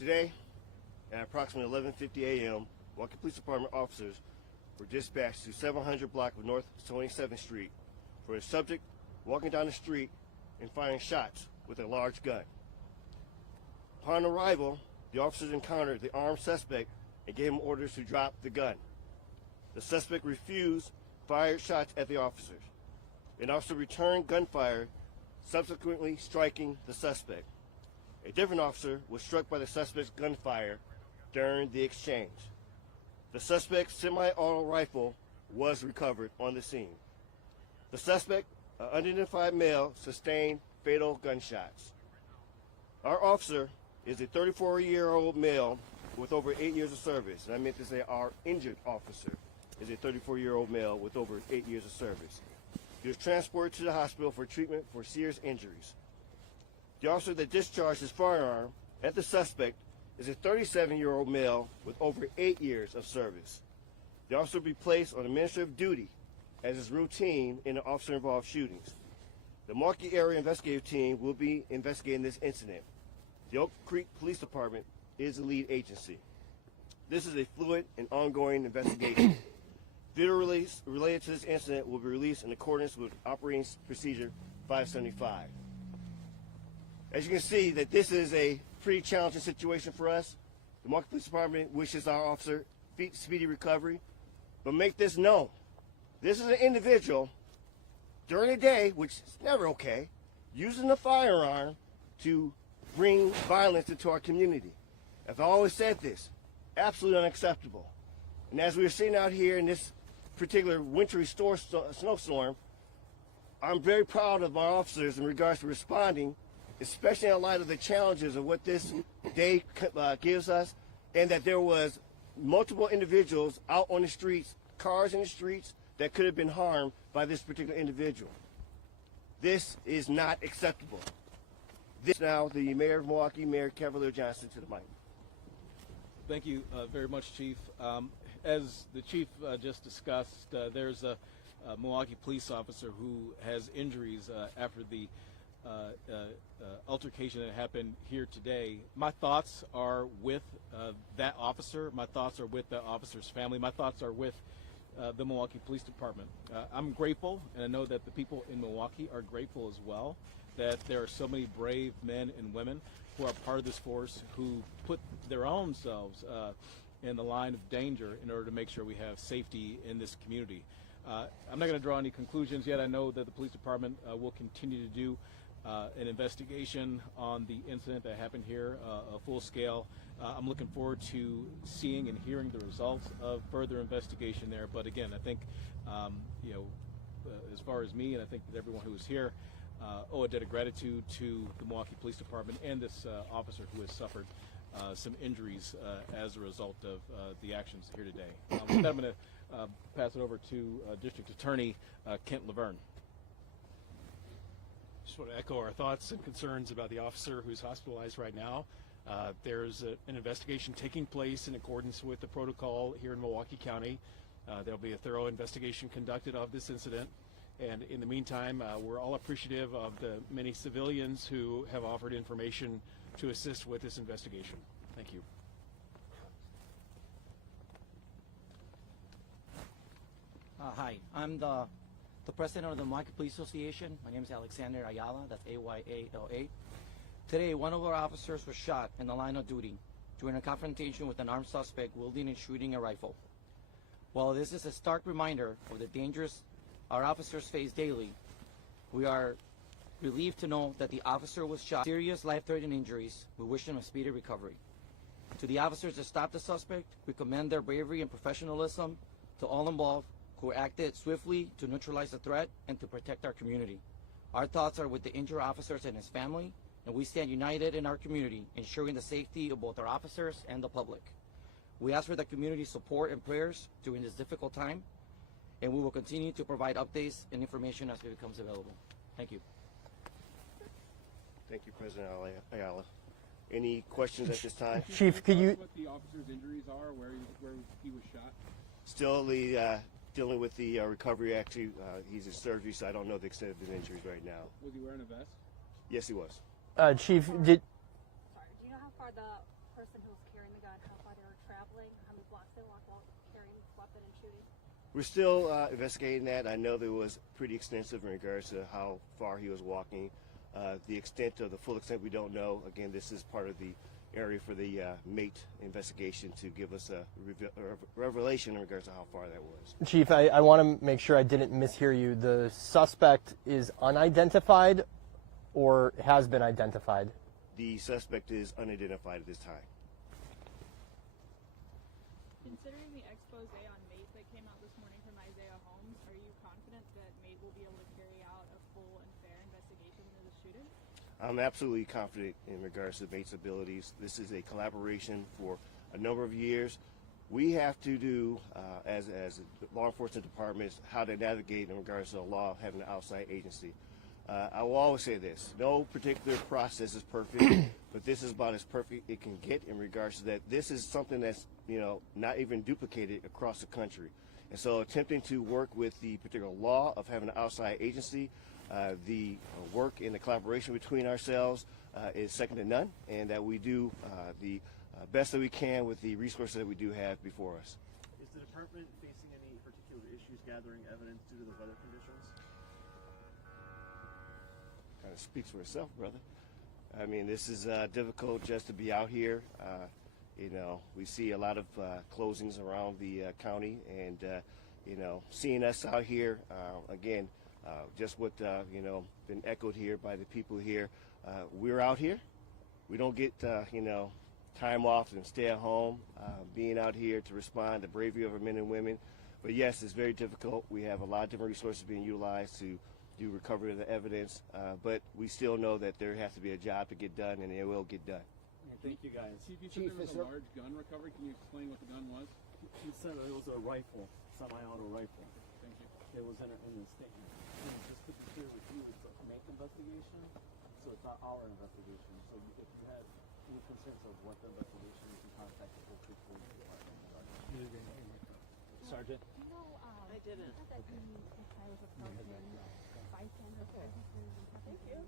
Today, at approximately 11:50 a.m., Milwaukee Police Department officers were dispatched to 700 block of North 27th Street for a subject walking down the street and firing shots with a large gun. Upon arrival, the officers encountered the armed suspect and gave him orders to drop the gun. The suspect refused, fired shots at the officers. An officer returned gunfire, subsequently striking the suspect. A different officer was struck by the suspect's gunfire during the exchange. The suspect's semi-auto rifle was recovered on the scene. The suspect, an unidentified male, sustained fatal gunshots. Our officer is a 34-year-old male with over 8 years of service. And I meant to say our injured officer is a 34-year-old male with over 8 years of service. He was transported to the hospital for treatment for serious injuries. The officer that discharged his firearm at the suspect is a 37-year-old male with over 8 years of service. The officer will be placed on administrative duty as is routine in the officer-involved shootings. The Milwaukee Area Investigative Team will be investigating this incident. The Oak Creek Police Department is the lead agency. This is a fluid and ongoing investigation. Video release related to this incident will be released in accordance with Operating Procedure 575. As you can see, that this is a pretty challenging situation for us. The Milwaukee Police Department wishes our officer speedy recovery, but make this known. This is an individual during the day, which is never okay, using a firearm to bring violence into our community. I've always said this, absolutely unacceptable. And as we are sitting out here in this particular wintry snowstorm, I'm very proud of our officers in regards to responding, especially in light of the challenges of what this day gives us, and that there was multiple individuals out on the streets, cars in the streets, that could have been harmed by this particular individual. This is not acceptable. This now, the Mayor of Milwaukee, Mayor Cavalier Johnson, to the mic. Thank you very much, Chief. As the Chief just discussed, there's a Milwaukee police officer who has injuries after the altercation that happened here today. My thoughts are with that officer. My thoughts are with the officer's family. My thoughts are with the Milwaukee Police Department. I'm grateful, and I know that the people in Milwaukee are grateful as well, that there are so many brave men and women who are part of this force who put their own selves in the line of danger in order to make sure we have safety in this community. I'm not going to draw any conclusions yet. I know that the police department will continue to do an investigation on the incident that happened here, a full scale. I'm looking forward to seeing and hearing the results of further investigation there. But again, I think, as far as me, and I think that everyone who is here, owe a debt of gratitude to the Milwaukee Police Department and this officer who has suffered some injuries as a result of the actions here today. With that, I'm going to pass it over to District Attorney Kent Laverne. Just want to echo our thoughts and concerns about the officer who's hospitalized right now. There's an investigation taking place in accordance with the protocol here in Milwaukee County. There'll be a thorough investigation conducted of this incident. And in the meantime, we're all appreciative of the many civilians who have offered information to assist with this investigation. Thank you. Hi, I'm the president of the Milwaukee Police Association. My name is Alexander Ayala, that's A-Y-A-L-A. Today, one of our officers was shot in the line of duty during a confrontation with an armed suspect wielding and shooting a rifle. While this is a stark reminder of the dangers our officers face daily, we are relieved to know that the officer was shot. Serious life-threatening injuries. We wish him a speedy recovery. To the officers that stopped the suspect, we commend their bravery and professionalism. To all involved who acted swiftly to neutralize the threat and to protect our community. Our thoughts are with the injured officers and his family, and we stand united in our community, ensuring the safety of both our officers and the public. We ask for the community's support and prayers during this difficult time, and we will continue to provide updates and information as it becomes available. Thank you. Thank you, President Ayala. Any questions at this time? Chief, could you... What the officer's injuries are, where he was shot? Still dealing with the recovery. Actually, he's in surgery, so I don't know the extent of his injuries right now. Was he wearing a vest? Yes, he was. Chief, Sorry, do you know how far the person who was carrying the gun, how far they were traveling, how many blocks they walked while carrying this weapon and shooting? We're still investigating that. I know there was pretty extensive in regards to how far he was walking. The extent of the full extent we don't know. Again, this is part of the area for the mate investigation to give us a revelation in regards to how far that was. Chief, I want to make sure I didn't mishear you. The suspect is unidentified or has been identified? The suspect is unidentified at this time. Considering the expose on MATE that came out this morning from Isaiah Holmes, are you confident that MATE will be able to carry out a full and fair investigation into the shooting? I'm absolutely confident in regards to MATE's abilities. This is a collaboration for a number of years. We have to do, as law enforcement departments, how to navigate in regards to the law of having an outside agency. I will always say this, no particular process is perfect, but this is about as perfect it can get in regards to that. This is something that's, not even duplicated across the country. And so attempting to work with the particular law of having an outside agency, the work and the collaboration between ourselves is second to none, and that we do the best that we can with the resources that we do have before us. Is the department facing any particular issues gathering evidence due to the weather conditions? Kind of speaks for itself, brother. I mean, this is difficult just to be out here. We see a lot of closings around the county, and seeing us out here again, just what been echoed here by the people here. We're out here. We don't get time off and stay at home. Being out here to respond to the bravery of our men and women. But yes, it's very difficult. We have a lot of different resources being utilized to do recovery of the evidence, but we still know that there has to be a job to get done, and it will get done. Thank you, guys. Chief, you said there was a large gun recovery. Can you explain what the gun was? He said it was a rifle, semi-auto rifle. Thank you. It was in the statement. And just to be clear with you, it's a MATE investigation, so it's not our investigation. So if you had any concerns of what the investigation is, you can contact the Oak Creek Police Department. Sergeant? I didn't. That he was approaching bystander. Thank you.